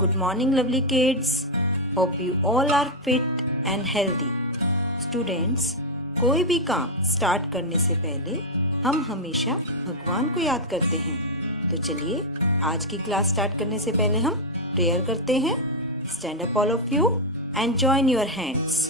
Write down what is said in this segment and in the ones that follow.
Good morning, lovely kids. Hope you all are fit and healthy. Students, कोई भी काम start करने से पहले हम हमेशा भगवान को याद करते हैं। तो चलिए आज की क्लास स्टार्ट करने से पहले हम प्रेयर करते हैं। Stand up all of you and join your hands.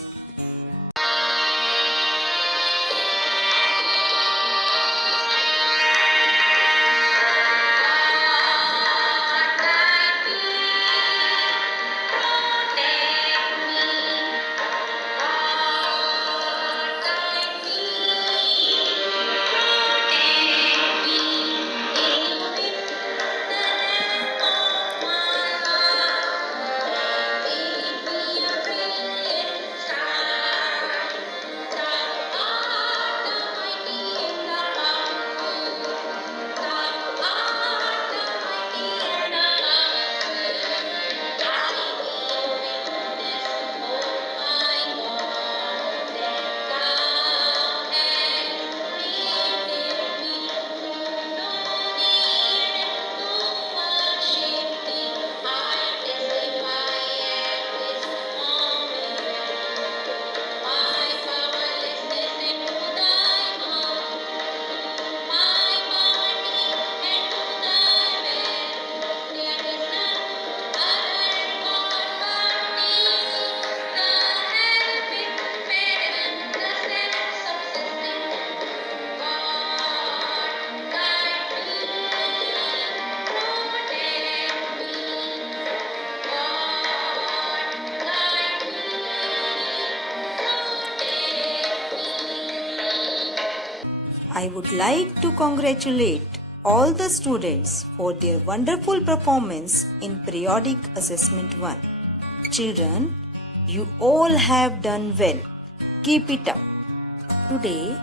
I would like to congratulate all the students for their wonderful performance in Periodic Assessment 1. Children, you all have done well. Keep it up. Today,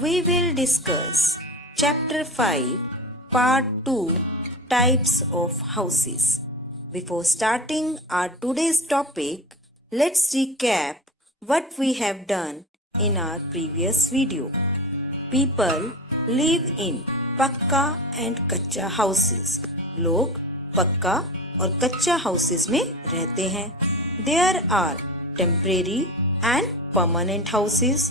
we will discuss Chapter 5, Part 2, Types of Houses. Before starting our today's topic, let's recap what we have done in our previous video. People live in पक्का and कच्चा houses. लोग पक्का और कच्चा houses में रहते हैं। There are temporary and permanent houses.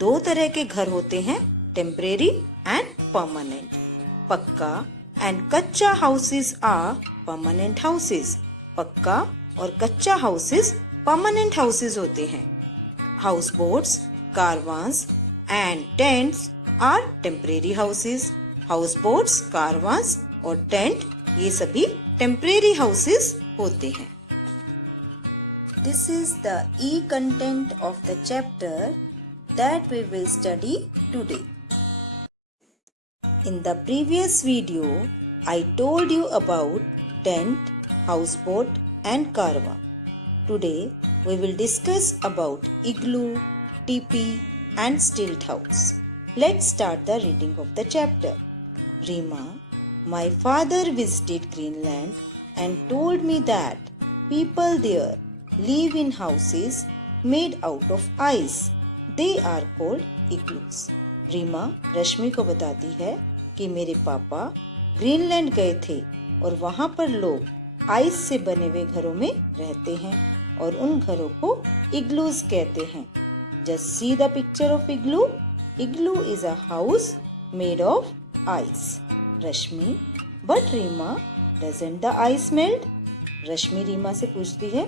दो तरह के घर होते हैं, temporary and permanent. पक्का एंड कच्चा houses are permanent houses. पक्का और कच्चा हाउसेस permanent houses होते हैं। Houseboats, caravans and tents are temporary houses. Houseboats, caravans और टेंट ये सभी temporary houses होते हैं। This is the content of the chapter that we will study today. In the previous video, I told you about tent, houseboat and caravan. Today, we will discuss about igloo, teepee and stilt house. Let's start the reading of the chapter. Rima, my father visited Greenland and told me that people there live in houses made out of ice. They are called igloos. Reema Rashmi को बताती है कि मेरे पापा Greenland गए थे और वहाँ पर लोग आइस से बने हुए घरों में रहते हैं और उन घरों को इग्लूज कहते हैं। Just see the picture of igloo. Igloo is a house made of ice. Rashmi, but Rima, doesn't the ice melt? रश्मि रीमा से पूछती है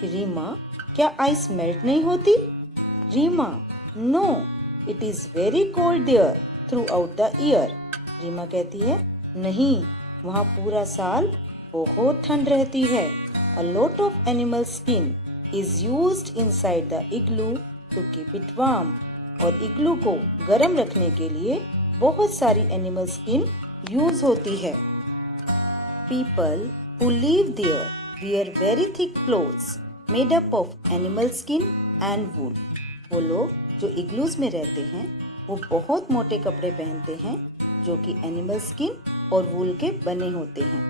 कि रीमा क्या आइस मेल्ट नहीं होती? Reema, no, it is very cold there throughout the year. Reema कहती है नहीं, वहाँ पूरा साल बहुत ठंड रहती है। A lot of animal skin is used inside the igloo to keep it warm. और इग्लू को गर्म रखने के लिए बहुत सारी एनिमल स्किन यूज होती है। People who live there wear very thick clothes made up of animal skin and wool. वो लोग जो इग्लूज में रहते हैं वो बहुत मोटे कपड़े पहनते हैं जो कि एनिमल स्किन और वूल के बने होते हैं।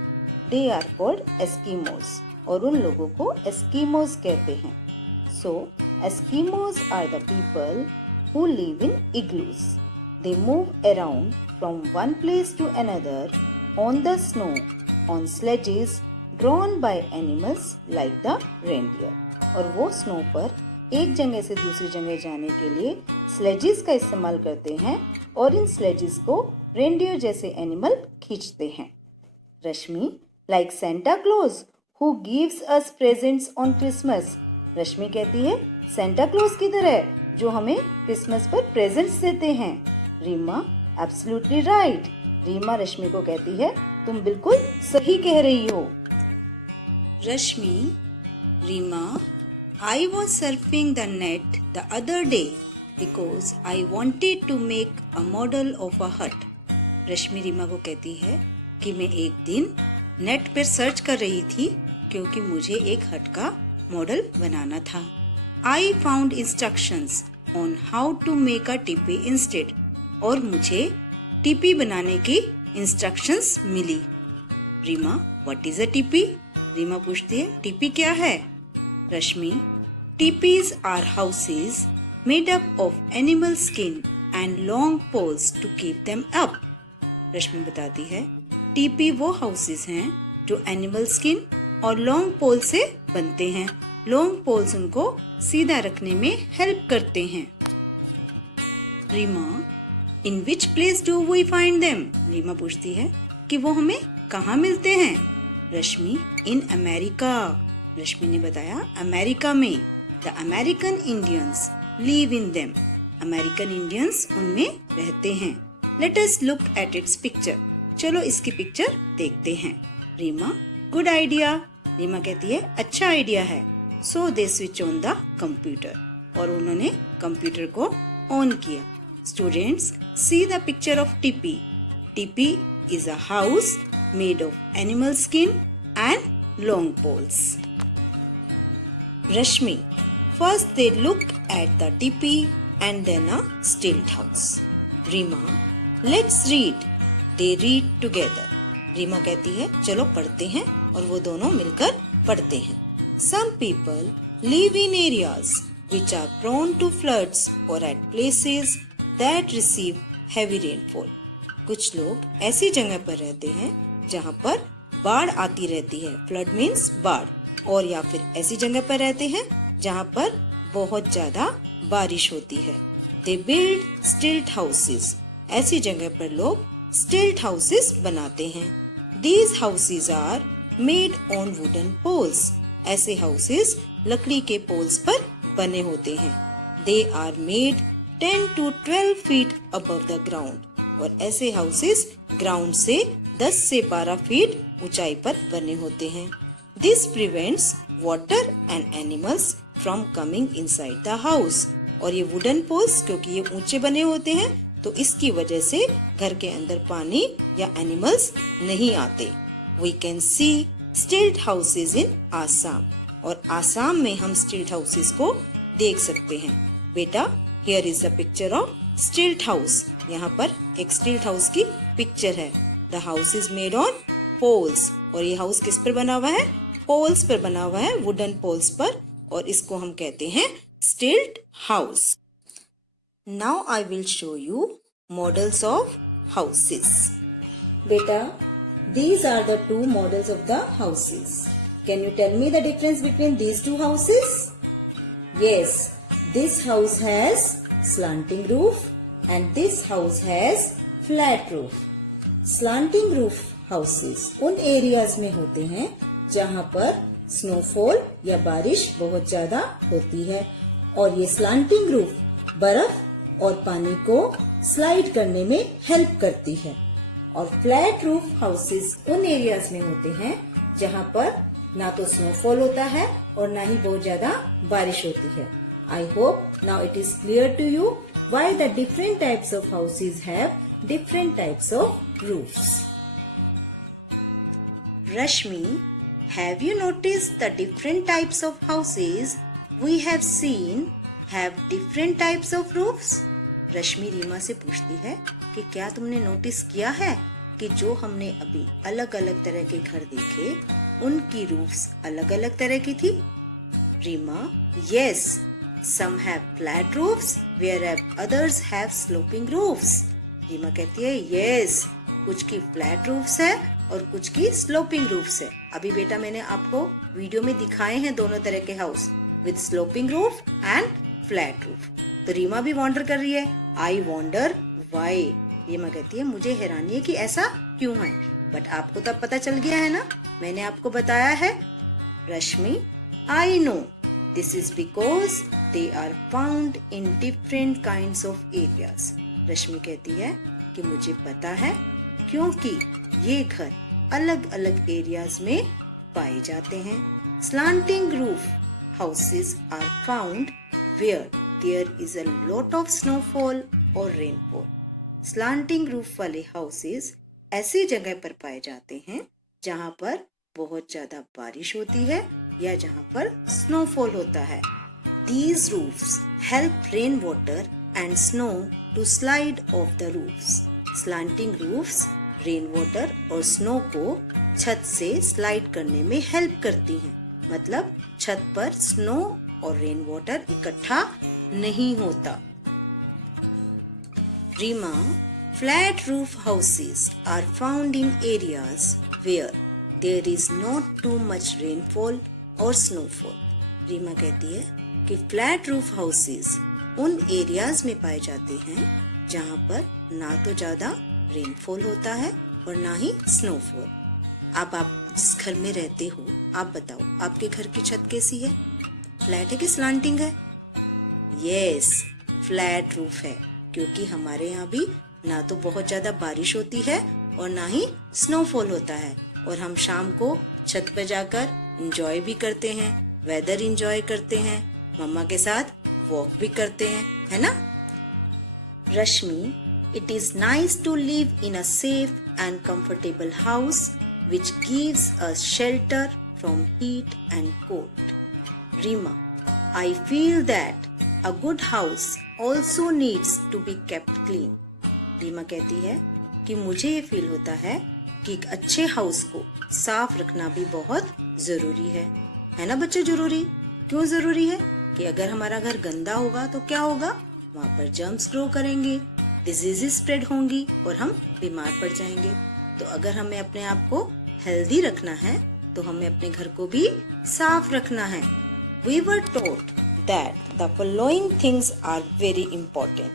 They are called Eskimos और उन लोगों को एस्कीमोस कहते हैं। So, Eskimos are the people who live in igloos. They move around from one place to another on the snow, on sledges, drawn by animals like the reindeer. और वो snow पर एक जगह से दूसरी जगह जाने के लिए स्लेजेस का इस्तेमाल करते हैं और इन स्लेजेस को रेनडियर जैसे एनिमल खींचते हैं। रश्मि, like Santa Claus who gives us presents on Christmas. रश्मि कहती है सेंटा क्लॉज की तरह जो हमें क्रिसमस पर प्रेजेंट्स देते हैं। Reema, absolutely right. रीमा रश्मि को कहती है तुम बिल्कुल सही कह रही हो। रश्मि, Reema, I was surfing the net the other day because I wanted to make a model of a hut. रश्मि रीमा को कहती है कि मैं एक दिन नेट पर सर्च कर रही थी क्योंकि मुझे एक हट का मॉडल बनाना था। I found instructions on how to make a tipi instead. और मुझे टिपी बनाने की इंस्ट्रक्शंस मिली। Reema, what is a tipi? Reema पूछती है टिपी क्या है? रश्मि, tipis are houses made up of animal skin and long poles to keep them up. रश्मि बताती है टीपी वो हाउसेस हैं जो एनिमल स्किन और लॉन्ग पोल से बनते हैं। लॉन्ग पोल्स उनको सीधा रखने में हेल्प करते हैं। Reema, in which place do we find them? Reema पूछती है कि वो हमें कहाँ मिलते हैं? रश्मि, इन अमेरिका। रश्मि ने बताया अमेरिका में। The American Indians live in them. American Indians उनमें रहते हैं। Let us look at its picture. चलो इसकी पिक्चर देखते हैं। Reema, good idea. रीमा कहती है अच्छा आइडिया है। So they switch on the computer. और उन्होंने कंप्यूटर को ऑन किया। Students, see the picture of tipi. Tipi is a house made of animal skin and long poles. Rashmi, first they look at the tipi and then a stilt house. Rima, let's read. They read together. Reema कहती है चलो पढ़ते हैं और वो दोनों मिलकर पढ़ते हैं। Some people live in areas which are prone to floods or at places that receive heavy rainfall. कुछ लोग ऐसी जगह पर रहते हैं जहाँ पर बाढ़ आती रहती है। फ्लड मीन्स बाढ़। और या फिर ऐसी जगह पर रहते हैं जहाँ पर बहुत ज्यादा बारिश होती है। They build stilt houses. ऐसी जगह पर लोग stilt houses बनाते हैं। These houses are made on wooden poles. ऐसे houses लकड़ी के poles पर बने होते हैं। They are made 10 to 12 feet above the ground. और ऐसे houses ground से 10 से 12 फीट ऊंचाई पर बने होते हैं। This prevents water and animals from coming inside the house. और ये वुडन पोल्स क्योंकि ये ऊंचे बने होते हैं तो इसकी वजह से घर के अंदर पानी या एनिमल्स नहीं आते। We can see stilt houses in Assam. और आसाम में हम stilt houses को देख सकते हैं। बेटा, here is the picture of stilt house. यहाँ पर एक stilt house की पिक्चर है। The house is made on poles. और ये हाउस किस पर बना हुआ है? पोल्स पर बना हुआ है, वुडन पोल्स पर। और इसको हम कहते हैं स्टिल्ट house. Now I will show you models of houses. बेटा, these are the two models of the houses. Can you tell me the difference between these two houses? Yes, this house has slanting roof and this house has flat roof. Slanting roof houses उन areas में होते हैं जहाँ पर snowfall या बारिश बहुत ज्यादा होती है और ये स्लांटिंग रूफ बर्फ और पानी को स्लाइड करने में हेल्प करती है। और फ्लैट रूफ हाउसेस उन एरियाज में होते हैं जहाँ पर ना तो स्नोफॉल होता है और ना ही बहुत ज्यादा बारिश होती है। I hope now it is clear to you why the different types of houses have different types of roofs. Rashmi, have you noticed the different types of houses we have seen have different types of roofs? रश्मि रीमा से पूछती है कि क्या तुमने notice किया है कि जो हमने अभी अलग अलग तरह के घर देखे उनकी रूफ्स अलग अलग तरह की थी? Reema, yes, some have flat roofs whereas others have sloping roofs. Reema कहती है यस, कुछ की फ्लैट रूफ्स है और कुछ की स्लोपिंग रूफ्स है। अभी बेटा मैंने आपको वीडियो में दिखाए हैं दोनों तरह के house, with sloping roof and flat roof. तो रीमा भी वॉन्डर कर रही है, आई वॉन्डर वाई। रीमा कहती है मुझे हैरानी है कि ऐसा क्यों है, बट आपको तब पता चल गया है ना, मैंने आपको बताया है। Rashmi, I know this is because they are found in different kinds of areas. Rashmi कहती है कि मुझे पता है क्योंकि ये घर अलग अलग एरियाज में पाए जाते हैं। Slanting roof houses are found where there is a lot of snowfall or rainfall. Slanting roof वाले houses ऐसी जगह पर पाए जाते हैं जहाँ पर बहुत ज्यादा बारिश होती है या जहाँ पर स्नोफॉल होता है। These roofs help rainwater and snow to slide off the roofs. Slanting roofs rainwater और स्नो को छत से स्लाइड करने में हेल्प करती हैं। मतलब छत पर स्नो और रेन वाटर इकट्ठा नहीं होता। Reema, flat roof houses are found in areas where there is not too much rainfall और स्नोफॉल। रीमा कहती है कि फ्लैट रूफ हाउसेस उन एरियाज में पाए जाते हैं जहाँ पर ना तो ज्यादा रेनफॉल होता है और ना ही स्नोफॉल। अब आप जिस घर में रहते हो, आप बताओ आपके घर की छत कैसी है? फ्लैट है कि स्लांटिंग है? यस, फ्लैट रूफ है, क्योंकि हमारे यहाँ भी ना तो बहुत ज्यादा बारिश होती है और ना ही स्नोफॉल होता है, और हम शाम को छत पर जाकर एंजॉय भी करते हैं, वेदर एंजॉय करते हैं, मम्मा के साथ वॉक भी करते हैं, है ना? रश्मि, it is nice to live in a safe and comfortable house which gives us shelter from heat and cold. Rima, I feel that a good house also needs to be kept clean. Reema कहती है कि मुझे ये feel होता है कि एक अच्छे हाउस को साफ रखना भी बहुत जरूरी है ना बच्चे? जरूरी क्यों जरूरी है? कि अगर हमारा घर गंदा होगा तो क्या होगा? वहाँ पर जर्म्स ग्रो करेंगे, डिजीजेस स्प्रेड होंगी और हम बीमार पड़ जाएंगे। तो अगर हमें अपने आप को हेल्दी रखना है तो हमें अपने घर को भी साफ रखना है। We were taught that the following things are very important.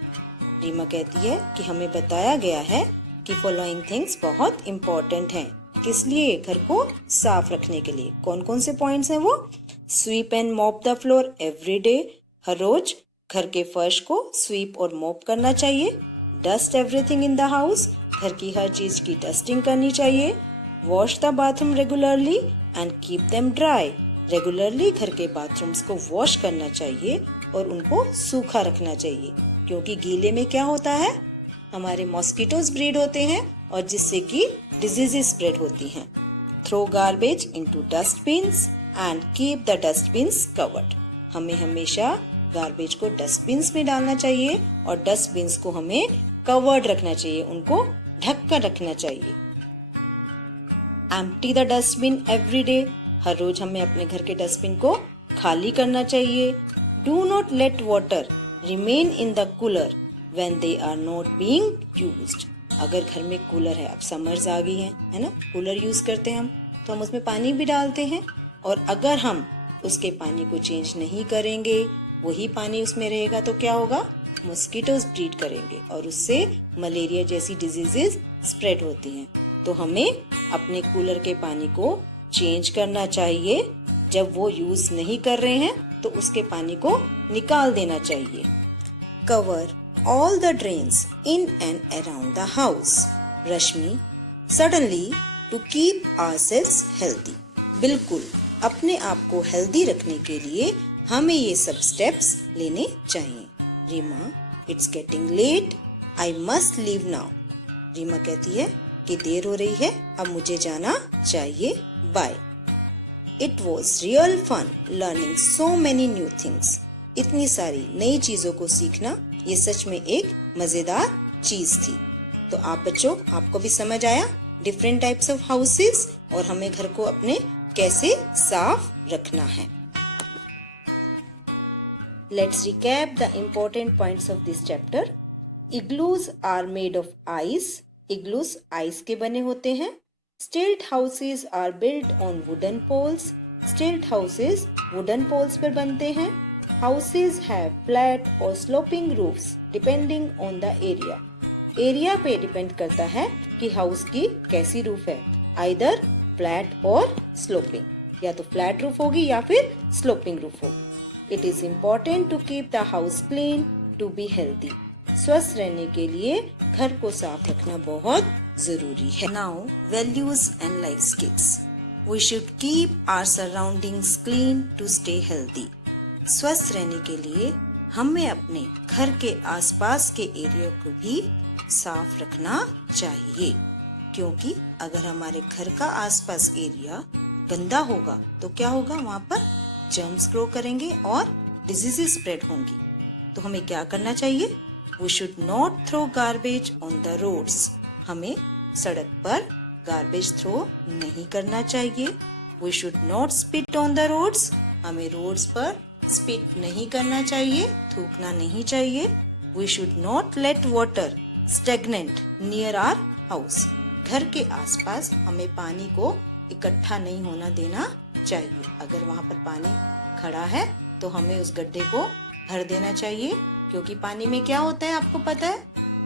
Reema कहती है कि हमें बताया गया है कि फॉलोइंग थिंग्स बहुत इम्पोर्टेंट हैं। किस लिए? घर को साफ रखने के लिए। कौन कौन से पॉइंट्स हैं वो? Sweep and mop the floor every day, हर रोज घर के फर्श को स्वीप और मॉप करना चाहिए। Dust everything in the house, घर की हर चीज की डस्टिंग करनी चाहिए। Wash the bathroom regularly and keep them dry, regularly घर के बाथरूम्स को वॉश करना चाहिए और उनको सूखा रखना चाहिए, क्योंकि गीले में क्या होता है? हमारे मॉस्किटोज ब्रीड होते हैं और जिससे कि डिजीजेस स्प्रेड होती हैं। Throw garbage into dustbins and keep the dustbins covered, हमें हमेशा गार्बेज को डस्टबिन्स में डालना चाहिए और डस्टबिन्स को हमें कवर्ड रखना चाहिए, उनको ढक कर रखना चाहिए। Empty the dustbin every day, हर रोज हमें अपने घर के डस्टबिन को खाली करना चाहिए। Do not let water remain in the cooler when they are not being used, अगर घर में कूलर है, अब समर्स आ गई है ना, कूलर यूज करते हैं हम, तो हम उसमें पानी भी डालते हैं, और अगर हम उसके पानी को चेंज नहीं करेंगे, वही पानी उसमें रहेगा, तो क्या होगा? मॉस्किटोज ब्रीड करेंगे और उससे मलेरिया जैसी डिजीजेस स्प्रेड होती हैं। तो हमें अपने कूलर के पानी को चेंज करना चाहिए। जब वो यूज नहीं कर रहे हैं तो उसके पानी को निकाल देना चाहिए। Cover all the drains in and around the house. Rashmi, suddenly to keep ourselves healthy, बिल्कुल अपने आप को हेल्दी रखने के लिए हमें ये सब स्टेप्स लेने चाहिए। Reema, it's getting late, I must leave now. Reema कहती है कि देर हो रही है, अब मुझे जाना चाहिए, bye. It was real fun learning so many new things, इतनी सारी नई चीजों को सीखना ये सच में एक मजेदार चीज थी। तो आप बच्चों, आपको भी समझ आया डिफरेंट टाइप्स ऑफ हाउसेस और हमें घर को अपने कैसे साफ रखना है। Let's recap the important points of this chapter. Igloos are made of ice. Igloos ice के बने होते हैं. Stilt houses are built on wooden poles. Stilt houses wooden poles पर बनते हैं. Houses have flat or sloping roofs depending on the area. Area पे depend करता है कि हाउस की कैसी रूफ है. Either flat or sloping. या तो फ्लैट रूफ होगी या फिर स्लोपिंग रूफ होगी. It is important to keep the house clean to be healthy. स्वस्थ रहने के लिए घर को साफ रखना बहुत जरूरी है. Now, values and life skills. We should keep our surroundings clean to stay healthy. स्वस्थ रहने के लिए हमें अपने घर के आसपास के एरिया को भी साफ रखना चाहिए, क्योंकि अगर हमारे घर का आसपास एरिया गंदा होगा तो क्या होगा, वहाँ पर जर्म्स ग्रो करेंगे और डिजीजेस स्प्रेड होंगी. तो हमें क्या करना चाहिए? We should not throw garbage on the roads. हमें सड़क पर गार्बेज थ्रो नहीं करना चाहिए. We should not spit on the roads. हमें रोड्स पर स्पिट नहीं करना चाहिए, थूकना नहीं चाहिए. We should not let water stagnant near our house. घर के आसपास हमें पानी को इकट्ठा नहीं होना देना चाहिए. अगर वहाँ पर पानी खड़ा है तो हमें उस गड्ढे को भर देना चाहिए, क्योंकि पानी में क्या होता है आपको पता है?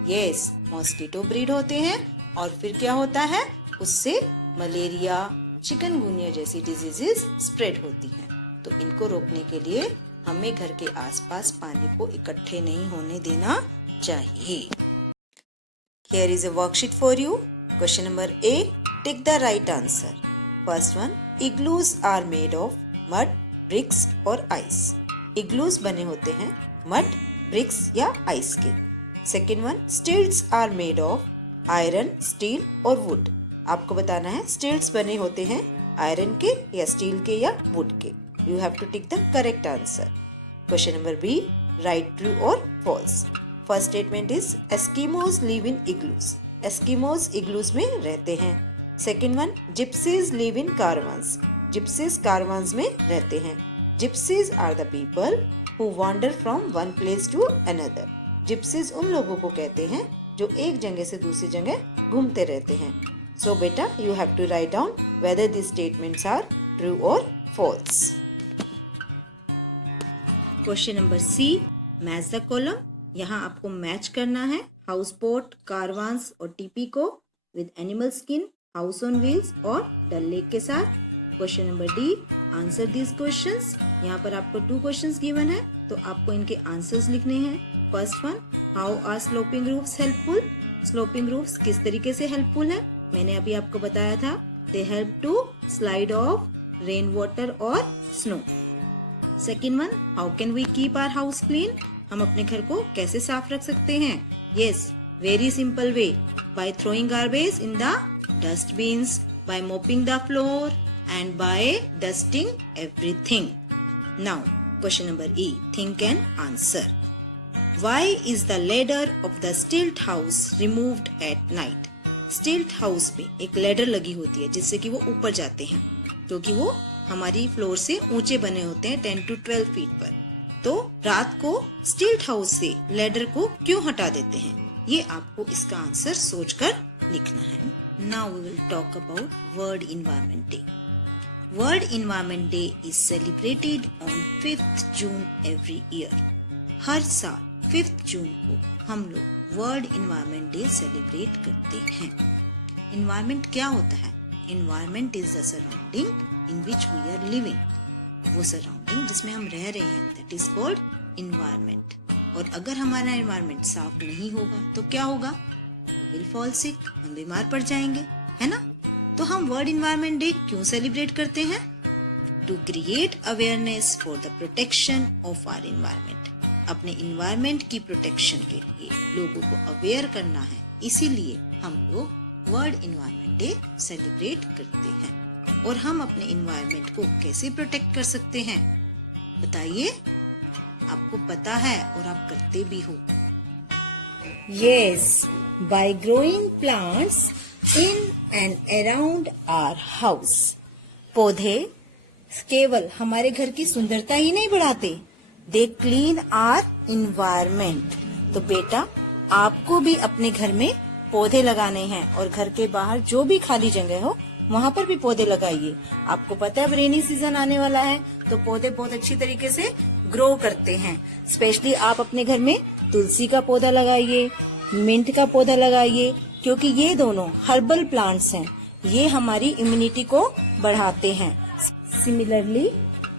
यस, मॉस्किटो ब्रीड होते हैं और फिर क्या होता है, उससे मलेरिया, चिकनगुनिया जैसी डिजीजेस स्प्रेड होती हैं. तो इनको रोकने के लिए हमें घर के आसपास पानी को इकट्ठे नहीं होने देना चाहिए. Here is a worksheet for you. Question number A. Take the right answer. First one, igloos are made of mud, bricks और ice. Igloos बने होते हैं mud, bricks या ice के. Second one, stilts are made of iron, steel और wood. आपको बताना है stilts बने होते हैं iron के या steel के या wood के. You have to take the correct answer. Question number B. Write true or false. First statement is Eskimos live in igloos. Eskimos igloos में रहते हैं. Second one, gypsies live in caravans. Gypsies caravans में रहते हैं. Gypsies are the people who wander from one place to another. Gypsies उन लोगों को कहते हैं जो एक जगह से दूसरी जगह घूमते रहते हैं. So बेटा, you have to write down whether these statements are true or false. Question number C. Match the column. यहाँ आपको मैच करना है हाउस बोट, कारवांस और टीपी को with animal skin, house on wheels और डल लेक के साथ. Question number D. Answer this questions. यहाँ पर आपको 2 क्वेश्चंस गिवन है, तो आपको इनके आंसर्स लिखने हैं. First one, how are sloping roofs helpful. Sloping roofs किस तरीके से हेल्पफुल है? मैंने अभी आपको बताया था, they help to slide off rain water और snow. Second one, how can we keep our house clean. हम अपने घर को कैसे साफ रख सकते हैं? Yes, very simple way, by throwing garbage in the dustbins, by mopping the floor and by dusting everything. Now question number E. Think and answer. Why is the ladder of the stilt house removed at night. Stilt house पे एक ladder लगी होती है जिससे कि वो ऊपर जाते हैं, क्योंकि वो हमारी फ्लोर से ऊंचे बने होते हैं 10 to 12 फीट पर. तो रात को स्टिल्ट हाउस से लेडर को क्यों हटा देते हैं? ये आपको इसका आंसर सोचकर लिखना है. Now we will talk about world environment day. World environment day is celebrated on 5th June every year. हर साल 5th जून को हम लोग वर्ल्ड एनवायरनमेंट डे सेलिब्रेट करते हैं. एनवायरनमेंट क्या होता है? Environment is the surrounding in which we are living. वो सराउंडिंग जिसमें हम रह रहे हैं, दैट इज कॉल्ड एनवायरनमेंट. और अगर हमारा एनवायरनमेंट साफ नहीं होगा तो क्या होगा? वी विल फॉल सिक, हम बीमार पड़ जाएंगे, है ना. तो हम वर्ल्ड एनवायरनमेंट डे क्यों सेलिब्रेट करते हैं? To create awareness for the protection of our environment. अपने एनवायरनमेंट की प्रोटेक्शन के लिए लोगों को अवेयर करना है, इसीलिए हम लोग वर्ल्ड एनवायरनमेंट डे सेलिब्रेट करते हैं. और हम अपने एनवायरनमेंट को कैसे प्रोटेक्ट कर सकते हैं बताइए? आपको पता है और आप करते भी हो. Yes, by growing plants in and around our house. पौधे केवल हमारे घर की सुंदरता ही नहीं बढ़ाते, दे क्लीन आवर एनवायरनमेंट. तो बेटा, आपको भी अपने घर में पौधे लगाने हैं और घर के बाहर जो भी खाली जगह हो वहाँ पर भी पौधे लगाइए। आपको पता है अब रेनी सीजन आने वाला है तो पौधे बहुत अच्छी तरीके से ग्रो करते हैं। स्पेशली आप अपने घर में तुलसी का पौधा लगाइए, मिंट का पौधा लगाइए, क्योंकि ये दोनों हर्बल प्लांट्स हैं। ये हमारी इम्यूनिटी को बढ़ाते हैं। सिमिलरली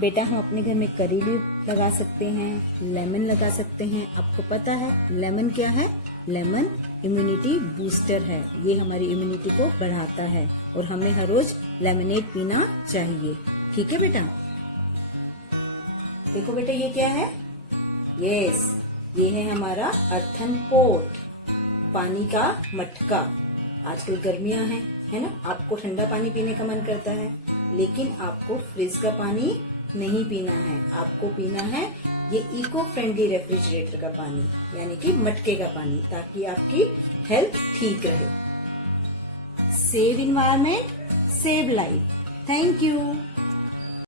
बेटा हम अपने घर में करी लीफ लगा सकते हैं, लेमन लगा सकते हैं। आपको पता है लेमन क्या है? लेमन इम्यूनिटी बूस्टर है। ये हमारी इम्यूनिटी को बढ़ाता है और हमें हर रोज लेमनेड पीना चाहिए। ठीक है बेटा? देखो बेटा ये क्या है? यस, ये है हमारा अर्थन पॉट, पानी का मटका। आजकल गर्मियां हैं, है ना? आपको ठंडा पानी पीने का मन करता है, लेकिन आपको फ्रिज का पानी नहीं पीना है। आपको पीना है ये इको फ्रेंडली रेफ्रिजरेटर का पानी, यानी कि मटके का पानी, ताकि आपकी हेल्थ ठीक रहे। Save environment, save life. Thank you.